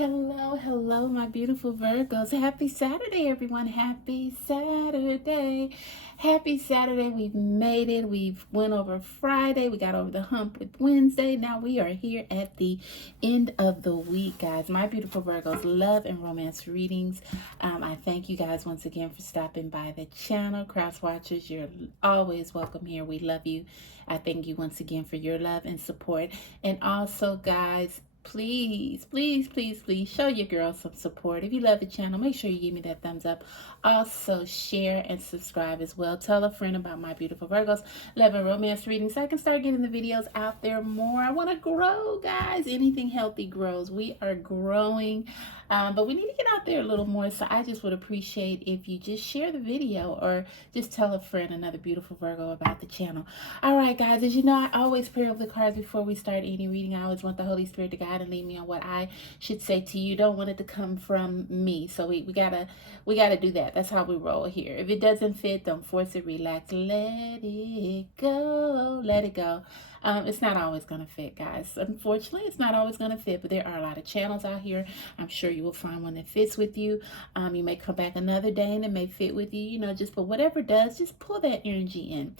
Hello, hello, my beautiful Virgos. Happy Saturday, everyone. Happy Saturday. Happy Saturday. We've made it. We've went over Friday. We got over the hump with Wednesday. Now we are here at the end of the week, guys. My beautiful Virgos, love and romance readings. I thank you guys once again for stopping by the channel. Cross watchers, you're always welcome here. We love you. I thank you once again for your love and support. And also, guys, please, please, please, please show your girl some support. If you love the channel, make sure you give me that thumbs up. Also, share and subscribe as well. Tell a friend about my beautiful Virgos love and romance readings so I can start getting the videos out there more. I want to grow, guys. Anything healthy grows. We are growing, but we need to get out there a little more. So I just would appreciate if you just share the video or just tell a friend, another beautiful Virgo, about the channel. All right, guys, as you know, I always pray over the cards before we start any reading. I always want the Holy Spirit to guide and lead me on what I should say to you. Don't want it to come from me. So we gotta do that. That's how we roll here. If it doesn't fit, don't force it. Relax. Let it go. Let it go. It's not always going to fit, guys. Unfortunately, it's not always going to fit, but there are a lot of channels out here. I'm sure you will find one that fits with you. You may come back another day and it may fit with you, just, but whatever does, just pull that energy in.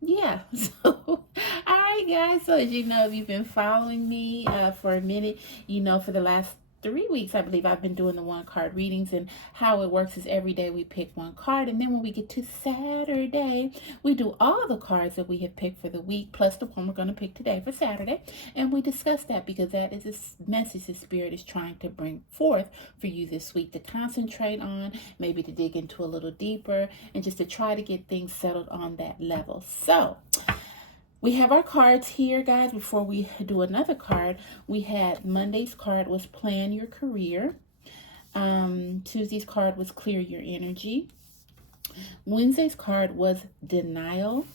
Yeah, so, all right, guys. So as you know, if you've been following me for a minute, for the last 3 weeks, I believe, I've been doing the one card readings, and how it works is every day we pick one card, and then when we get to Saturday, we do all the cards that we have picked for the week, plus the one we're going to pick today for Saturday, and we discuss that because that is a message the Spirit is trying to bring forth for you this week to concentrate on, maybe to dig into a little deeper, and just to try to get things settled on that level. So, we have our cards here, guys. Before we do another card, we had Monday's card was Plan Your Career. Tuesday's card was Clear Your Energy. Wednesday's card was Denial.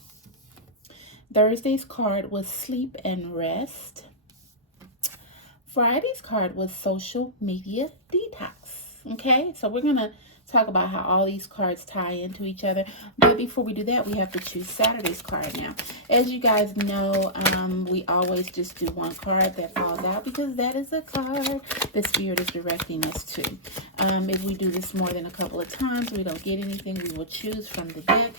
Thursday's card was Sleep and Rest. Friday's card was Social Media Detox. Okay, so we're going to talk about how all these cards tie into each other, but before we do that, we have to choose Saturday's card. Now, as you guys know, we always just do one card that falls out because that is a card the Spirit is directing us to. If we do this more than a couple of times, we don't get anything, we will choose from the deck.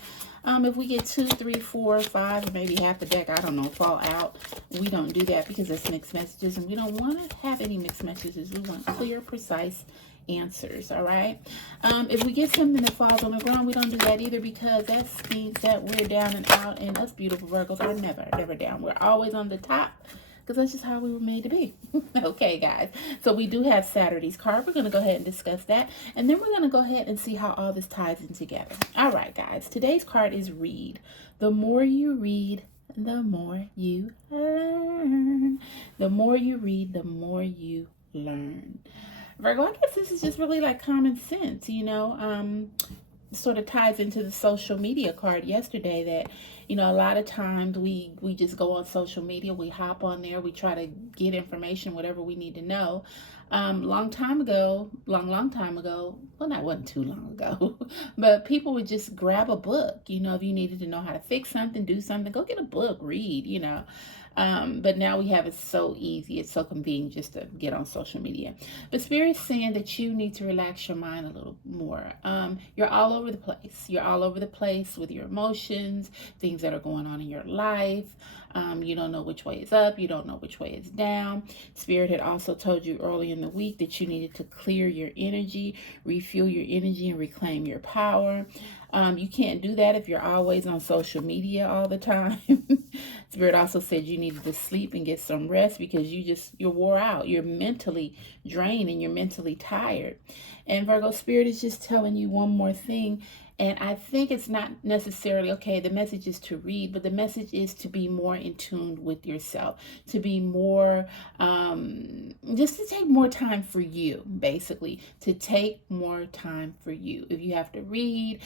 If we get 2, 3, 4, 5, or maybe half the deck, I don't know, fall out, we don't do that because it's mixed messages, and we don't want to have any mixed messages. We want clear, precise answers. All right, if we get something that falls on the ground, we don't do that either, because that means that we're down and out, and us beautiful Virgos are never down. We're always on the top, because that's just how we were made to be. Okay, guys, so we do have Saturday's card. We're going to go ahead and discuss that, and then we're going to go ahead and see how all this ties in together. All right, guys, today's card is Read. The more you read, the more you learn. The more you read, the more you learn. Virgo, I guess this is just really like common sense, sort of ties into the social media card yesterday that, a lot of times we just go on social media, we hop on there, we try to get information, whatever we need to know. Long time ago, well, that wasn't too long ago, but people would just grab a book, if you needed to know how to fix something, do something, go get a book, read, but now we have it so easy, it's so convenient just to get on social media. But Spirit's saying that you need to relax your mind a little more. You're all over the place. You're all over the place with your emotions, things that are going on in your life. You don't know which way is up. You don't know which way is down. Spirit had also told you early in the week that you needed to clear your energy, refuel your energy, and reclaim your power. You can't do that if you're always on social media all the time. Spirit also said you needed to sleep and get some rest because you're wore out. You're mentally drained and you're mentally tired. And Virgo, Spirit is just telling you one more thing. And I think it's not necessarily, okay, the message is to read, but the message is to be more in tune with yourself, to be more, just to take more time for you, basically, to take more time for you. If you have to read,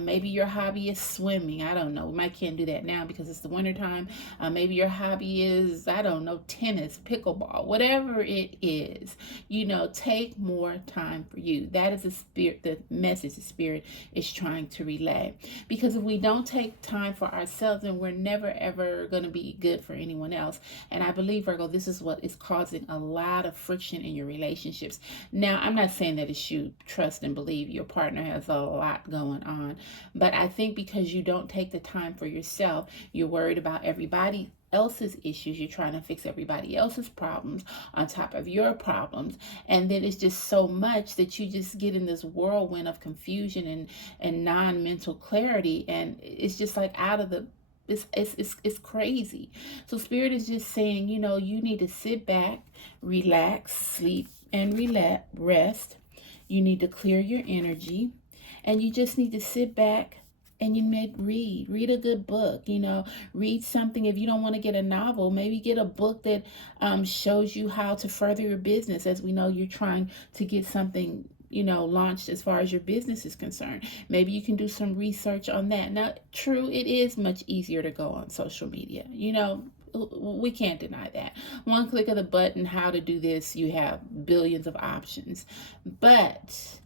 maybe your hobby is swimming. I don't know. We might can't do that now because it's the wintertime. Maybe your hobby is, I don't know, tennis, pickleball, whatever it is, take more time for you. That is the message the Spirit is trying to relay, because if we don't take time for ourselves, then we're never ever going to be good for anyone else. And I believe, Virgo, this is what is causing a lot of friction in your relationships. Now, I'm not saying that it's you trust and believe your partner has a lot going on, but I think because you don't take the time for yourself, you're worried about everybody else's issues. You're trying to fix everybody else's problems on top of your problems, and then it's just so much that you just get in this whirlwind of confusion and non-mental clarity, and it's just like out of the it's crazy. So spirit is just saying, you know, you need to sit back, relax, sleep and rest. You need to clear your energy, and you just need to sit back and you may read a good book, you know, read something. If you don't want to get a novel, maybe get a book that shows you how to further your business. As we know, you're trying to get something, you know, launched as far as your business is concerned. Maybe you can do some research on that. Now, true, it is much easier to go on social media, you know, we can't deny that. One click of the button, how to do this, you have billions of options. But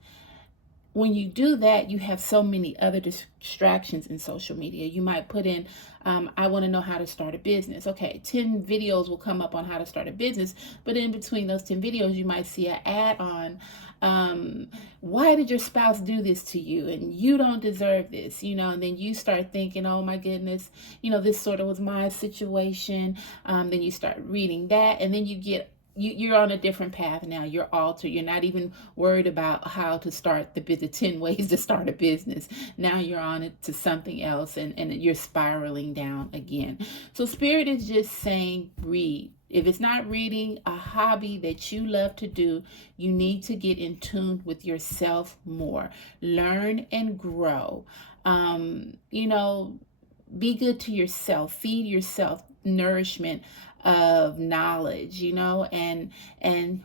when you do that, you have so many other distractions in social media. You might put in, I want to know how to start a business. Okay, 10 videos will come up on how to start a business, but in between those 10 videos, you might see an ad on, why did your spouse do this to you? And you don't deserve this, you know, and then you start thinking, oh my goodness, you know, this sort of was my situation. Then you start reading that, and then you're on a different path now. You're altered. You're not even worried about how to start the 10 ways to start a business. Now you're on it to something else, and you're spiraling down again. So spirit is just saying, read. If it's not reading, a hobby that you love to do, you need to get in tune with yourself more. Learn and grow. You know, be good to yourself. Feed yourself nourishment of knowledge, you know, and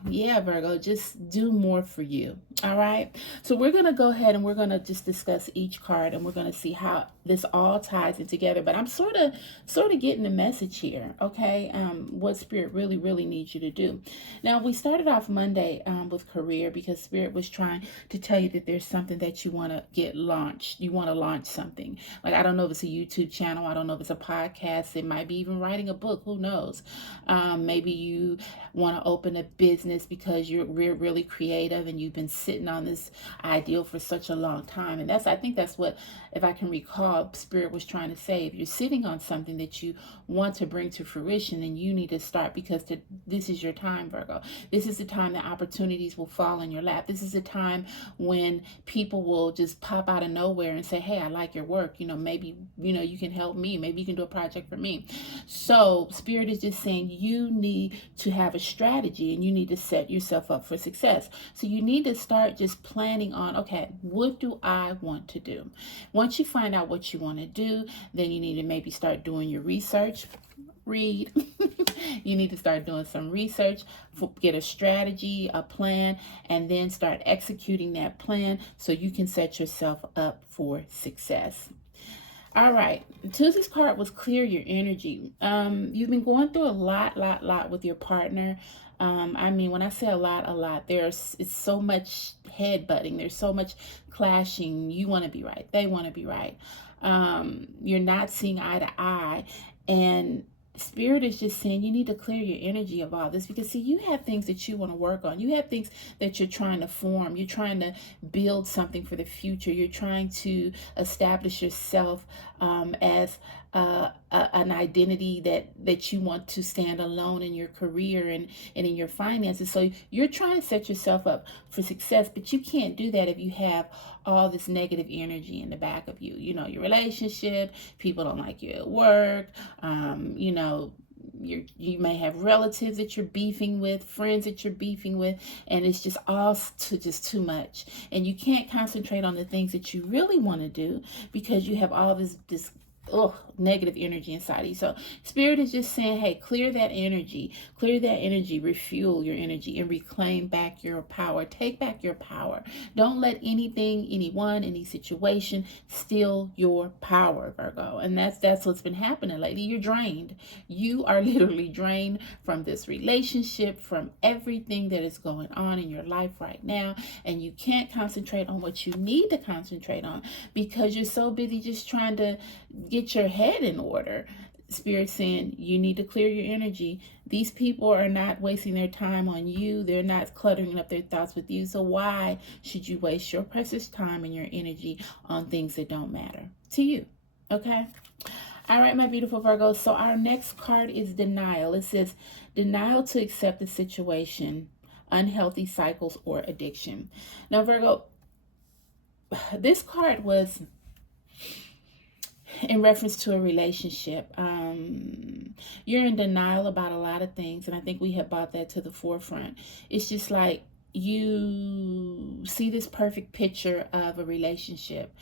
yeah, Virgo, just do more for you. All right, so we're gonna go ahead and we're gonna just discuss each card, and we're gonna see how this all ties in together. But I'm sort of getting the message here, okay? What spirit really needs you to do. Now, we started off Monday with career, because spirit was trying to tell you that there's something that you want to get launched. You want to launch something. Like, I don't know if it's a YouTube channel, I don't know if it's a podcast, it might be even writing a book, who knows. Maybe you want to open a business because you're really creative and you've been sitting on this ideal for such a long time. And I think that's what, if I can recall, spirit was trying to say. If you're sitting on something that you want to bring to fruition, then you need to start, because this is your time, Virgo. This is the time that opportunities will fall in your lap. This is the time when people will just pop out of nowhere and say, hey, I like your work. You know, maybe, you know, you can help me. Maybe you can do a project for me. So spirit is just saying you need to have a strategy, and you need to set yourself up for success. So you need to start just planning on, okay, what do I want to do? Once you find out what you want to do, then you need to maybe start doing your research. Read. You need to start doing some research, get a strategy, a plan, and then start executing that plan so you can set yourself up for success. All right, Tuesday's card was clear your energy. You've been going through a lot with your partner. I mean, when I say a lot, it's so much headbutting. There's so much clashing. You want to be right. They want to be right. You're not seeing eye to eye. And spirit is just saying you need to clear your energy of all this, because see, you have things that you want to work on. You have things that you're trying to form. You're trying to build something for the future. You're trying to establish yourself as an identity that you want to stand alone in your career and in your finances. So you're trying to set yourself up for success, but you can't do that if you have all this negative energy in the back of you. You know, your relationship, people don't like you at work, you know, you may have relatives that you're beefing with, friends that you're beefing with, and it's just all too much. And you can't concentrate on the things that you really want to do because you have all this negative energy inside of you. So spirit is just saying, hey, clear that energy, refuel your energy, and reclaim back your power. Take back your power. Don't let anything, anyone, any situation steal your power, Virgo. And that's what's been happening lately. You're drained. You are literally drained from this relationship, from everything that is going on in your life right now. And you can't concentrate on what you need to concentrate on because you're so busy just trying to get your head in order. Spirit saying you need to clear your energy. These people are not wasting their time on you. They're not cluttering up their thoughts with you. So why should you waste your precious time and your energy on things that don't matter to you? Okay? All right, my beautiful Virgos. So our next card is denial. It says denial to accept the situation, unhealthy cycles, or addiction. Now, Virgo, this card was in reference to a relationship. You're in denial about a lot of things, and I think we have brought that to the forefront. It's just like you see this perfect picture of a relationship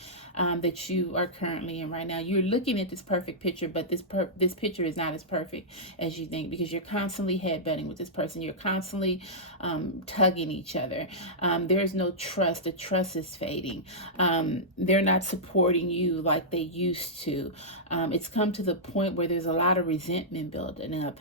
that you are currently in right now. You're looking at this perfect picture, but this picture is not as perfect as you think, because you're constantly headbutting with this person. You're constantly tugging each other. There's no trust. The trust is fading. They're not supporting you like they used to. It's come to the point where there's a lot of resentment building up.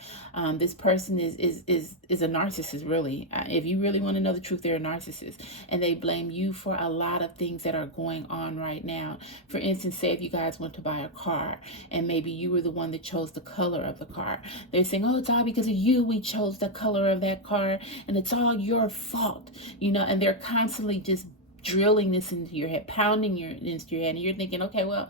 This person is a narcissist, really. If you really want to know the truth, they're a narcissist, and they blame you for a lot of things that are going on right now. For instance, say if you guys went to buy a car and maybe you were the one that chose the color of the car. They're saying, oh, it's all because of you we chose the color of that car, and it's all your fault, you know, and they're constantly just drilling this into your head, pounding into your head, and you're thinking, okay, well,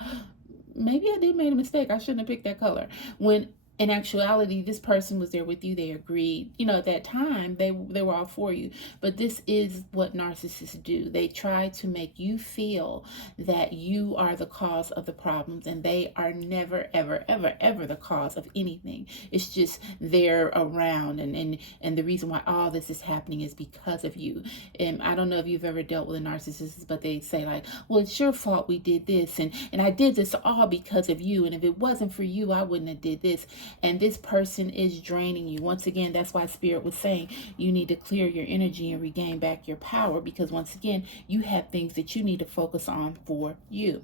maybe I did make a mistake. I shouldn't have picked that color. When in actuality, this person was there with you. They agreed. You know, at that time, they were all for you. But this is what narcissists do. They try to make you feel that you are the cause of the problems, and they are never, ever, ever, ever the cause of anything. It's just they're around, and the reason why all this is happening is because of you. And I don't know if you've ever dealt with a narcissist, but they say like, well, it's your fault we did this, and I did this all because of you, and if it wasn't for you, I wouldn't have did this. And this person is draining you. Once again, that's why Spirit was saying you need to clear your energy and regain back your power, because once again, you have things that you need to focus on for you.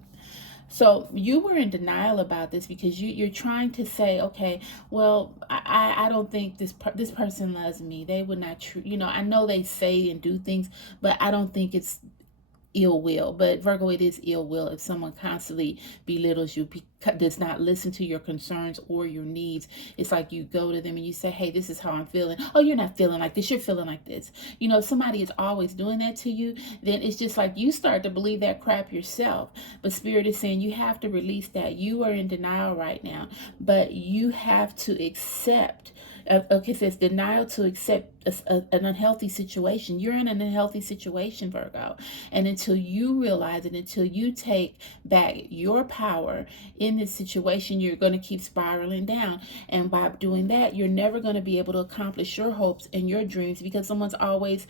So you were in denial about this because you're trying to say, okay, well, I don't think this person loves me. They would not, you know, I know they say and do things, but I don't think it's ill will. But Virgo, it is ill will if someone constantly belittles you, does not listen to your concerns or your needs. It's like you go to them and you say, hey, this is how I'm feeling. Oh, you're not feeling like this, you're feeling like this. You know, if somebody is always doing that to you, then it's just like you start to believe that crap yourself. But Spirit is saying you have to release that. You are in denial right now, but you have to accept. Okay, it says denial to accept an unhealthy situation. You're in an unhealthy situation, Virgo. And until you realize it, until you take back your power in this situation, you're going to keep spiraling down. And by doing that, you're never going to be able to accomplish your hopes and your dreams, because someone's always,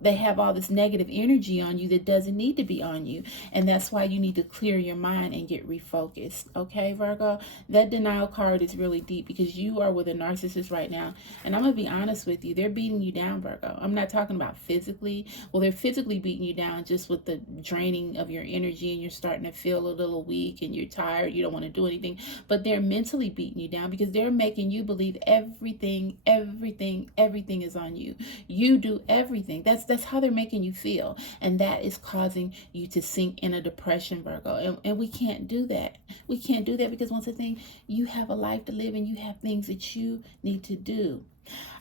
they have all this negative energy on you that doesn't need to be on you. And that's why you need to clear your mind and get refocused. Okay, Virgo? That denial card is really deep, because you are with a narcissist right now. And I'm going to be honest with you. They're beating you down, Virgo. I'm not talking about physically. Well, they're physically beating you down just with the draining of your energy, and you're starting to feel a little weak and you're tired. You don't want to do anything. But they're mentally beating you down, because they're making you believe everything is on you. You do everything. That's how they're making you feel. And that is causing you to sink in a depression, Virgo. And we can't do that. We can't do that, because once again, you have a life to live and you have things that you need to do.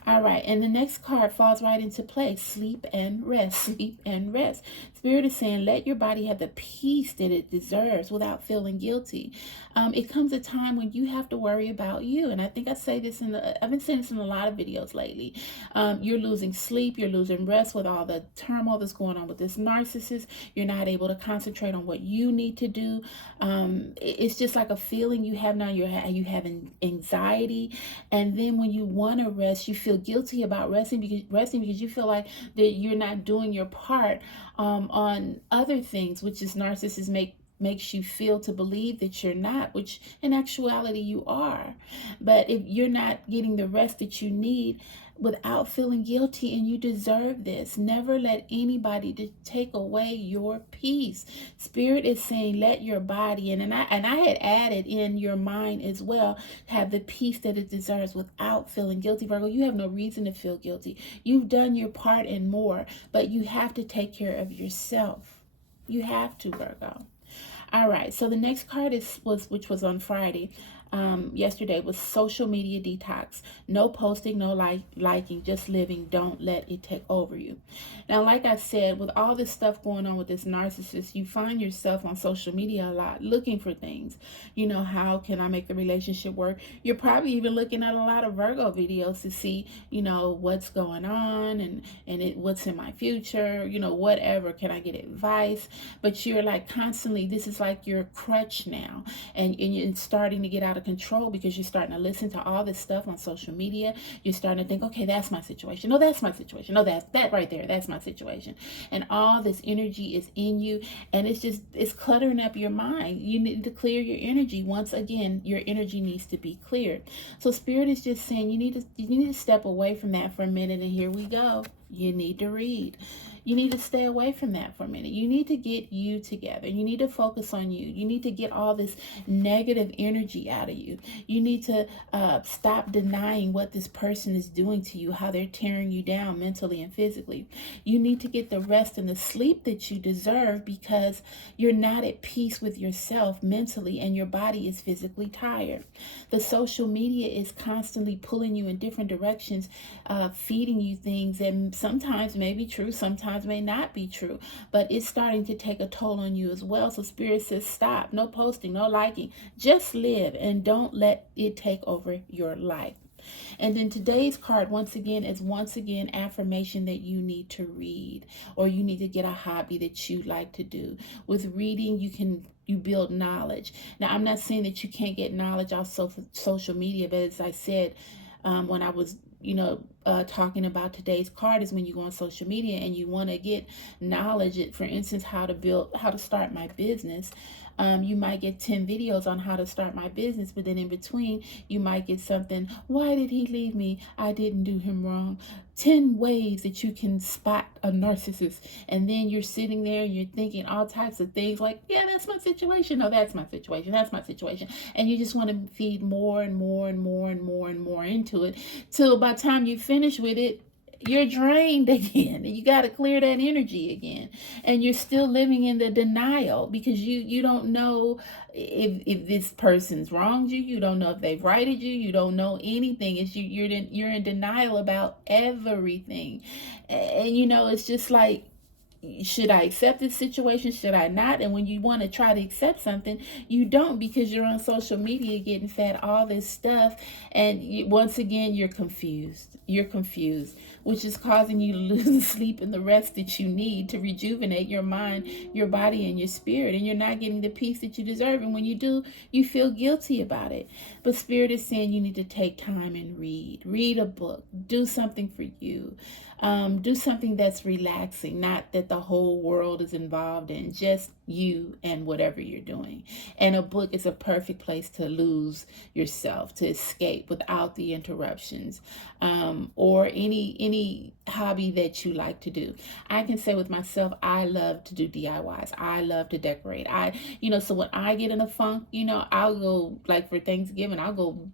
All right, and the next card falls right into place. Sleep and rest. Sleep and rest. Spirit is saying, let your body have the peace that it deserves without feeling guilty. It comes a time when you have to worry about you. And I think I say this I've been saying this in a lot of videos lately. You're losing sleep. You're losing rest with all the turmoil that's going on with this narcissist. You're not able to concentrate on what you need to do. It's just like a feeling you have now. You have anxiety. And then when you want to rest, you feel guilty about resting because you feel like that you're not doing your part on other things, which is narcissists makes you feel to believe that you're not, which in actuality you are. But if you're not getting the rest that you need without feeling guilty, and you deserve this, never let anybody take away your peace. Spirit is saying, let your body, and I had added in your mind as well, have the peace that it deserves without feeling guilty. Virgo, you have no reason to feel guilty. You've done your part and more, but you have to take care of yourself. You have to, Virgo. All right, so the next card which was on Friday. yesterday was social media detox. No posting, no liking, just living. Don't let it take over you. Now, like I said, with all this stuff going on with this narcissist, you find yourself on social media a lot looking for things. You know, how can I make the relationship work? You're probably even looking at a lot of Virgo videos to see, you know, what's going on and what's in my future, you know, whatever. Can I get advice? But you're like constantly, this is like your crutch now, and you're starting to get out of control because you're starting to listen to all this stuff on social media. You're starting to think, okay, that's my situation. No, that's my situation. No, that right there, that's my situation. And all this energy is in you, and it's cluttering up your mind. You need to clear your energy. Once again, your energy needs to be cleared. So Spirit is just saying you need to step away from that for a minute, and here we go. You need to read. You need to stay away from that for a minute. You need to get you together. You need to focus on you. You need to get all this negative energy out of you. You need to stop denying what this person is doing to you, how they're tearing you down mentally and physically. You need to get the rest and the sleep that you deserve because you're not at peace with yourself mentally and your body is physically tired. The social media is constantly pulling you in different directions, feeding you things that sometimes may be true, sometimes may not be true, but it's starting to take a toll on you as well. So Spirit says stop. No posting, no liking. Just live and don't let it take over your life. And then today's card, once again, is affirmation that you need to read, or you need to get a hobby that you like to do. With reading, you build knowledge. Now, I'm not saying that you can't get knowledge off social media, but as I said, when I was talking about today's card, is when you go on social media and you want to get knowledge. For instance, how to start my business. You might get 10 videos on how to start my business, but then in between, you might get something, why did he leave me? I didn't do him wrong. 10 ways that you can spot a narcissist. And then you're sitting there and you're thinking all types of things like, yeah, that's my situation. No, that's my situation. That's my situation. And you just want to feed more and more and more and more and more into it till by the time you finish with it, you're drained again, and you got to clear that energy again, and you're still living in the denial because you don't know if this person's wronged you. You don't know if they've righted you. You don't know anything. It's you're in denial about everything, and it's just like, should I accept this situation? Should I not? And when you want to try to accept something, you don't, because you're on social media getting fed all this stuff. And once again, you're confused. You're confused, which is causing you to lose the sleep and the rest that you need to rejuvenate your mind, your body, and your spirit. And you're not getting the peace that you deserve. And when you do, you feel guilty about it. But Spirit is saying you need to take time and read. Read a book. Do something for you. Do something that's relaxing, not that the whole world is involved in, just you and whatever you're doing. And a book is a perfect place to lose yourself, to escape without the interruptions, or any hobby that you like to do. I can say with myself, I love to do DIYs. I love to decorate. So when I get in a funk, I'll go, like for Thanksgiving, I'll go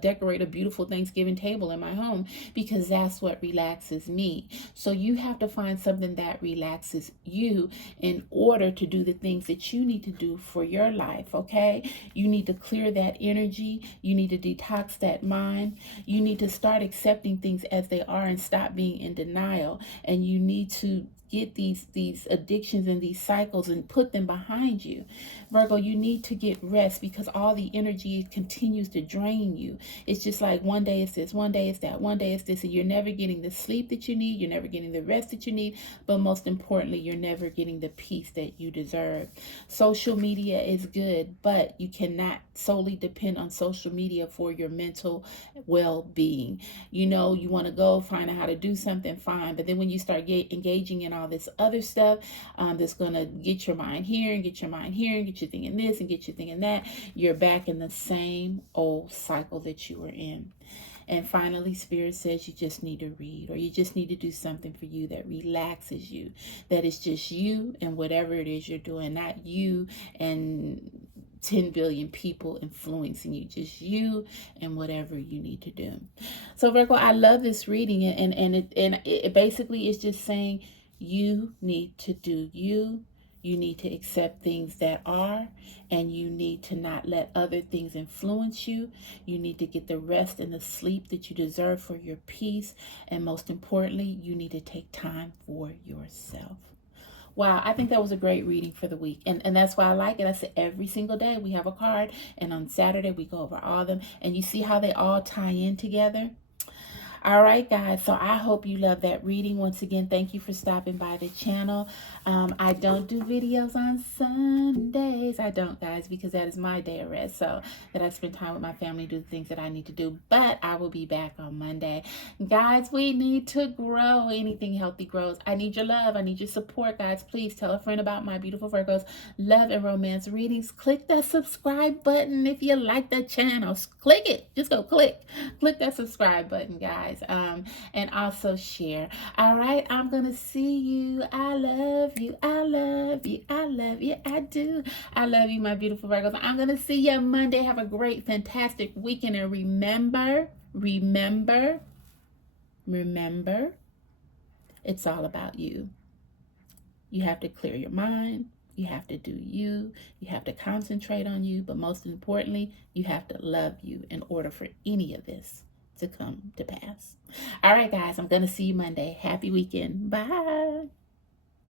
decorate a beautiful Thanksgiving table in my home, because that's what relaxes me. So you have to find something that relaxes you in order to do the things that you need to do for your life, okay? You need to clear that energy. You need to detox that mind. You need to start accepting things as they are and stop being in denial. And you need to get these addictions and these cycles and put them behind you. Virgo, you need to get rest, because all the energy continues to drain you. It's just like one day it's this, one day it's that, one day it's this, and you're never getting the sleep that you need, you're never getting the rest that you need, but most importantly, you're never getting the peace that you deserve. Social media is good, but you cannot solely depend on social media for your mental well-being. You want to go find out how to do something, fine, but then when you start engaging in all this other stuff that's going to get your mind here and get your mind here and get you thinking this and get you thinking that, you're back in the same old cycle that you were in. And finally, Spirit says you just need to read, or you just need to do something for you that relaxes you, that is just you and whatever it is you're doing, not you and 10 billion people influencing you, just you and whatever you need to do. So Virgo, I love this reading, and it basically is just saying you need to do you. You need to accept things that are, and you need to not let other things influence you. You need to get the rest and the sleep that you deserve for your peace. And most importantly, you need to take time for yourself. Wow, I think that was a great reading for the week. And that's why I like it. I said every single day we have a card, and on Saturday we go over all of them. And you see how they all tie in together? All right, guys. So I hope you love that reading. Once again, thank you for stopping by the channel. I don't do videos on Sundays. I don't, guys, because that is my day of rest. So that I spend time with my family, do the things that I need to do. But I will be back on Monday. Guys, we need to grow. Anything healthy grows. I need your love. I need your support, guys. Please tell a friend about my beautiful Virgos love and romance readings. Click that subscribe button if you like the channel. Click it. Just go click that subscribe button, guys. And also share. All right, I'm gonna see you. I love you. I love you. I love you. I do. I love you, my beautiful Virgos. I'm gonna see you Monday. Have a great, fantastic weekend, and remember, it's all about you. You have to clear your mind. You have to do you. You have to concentrate on you. But most importantly, you have to love you in order for any of this to come to pass. All right, guys, I'm going to see you Monday. Happy weekend. Bye.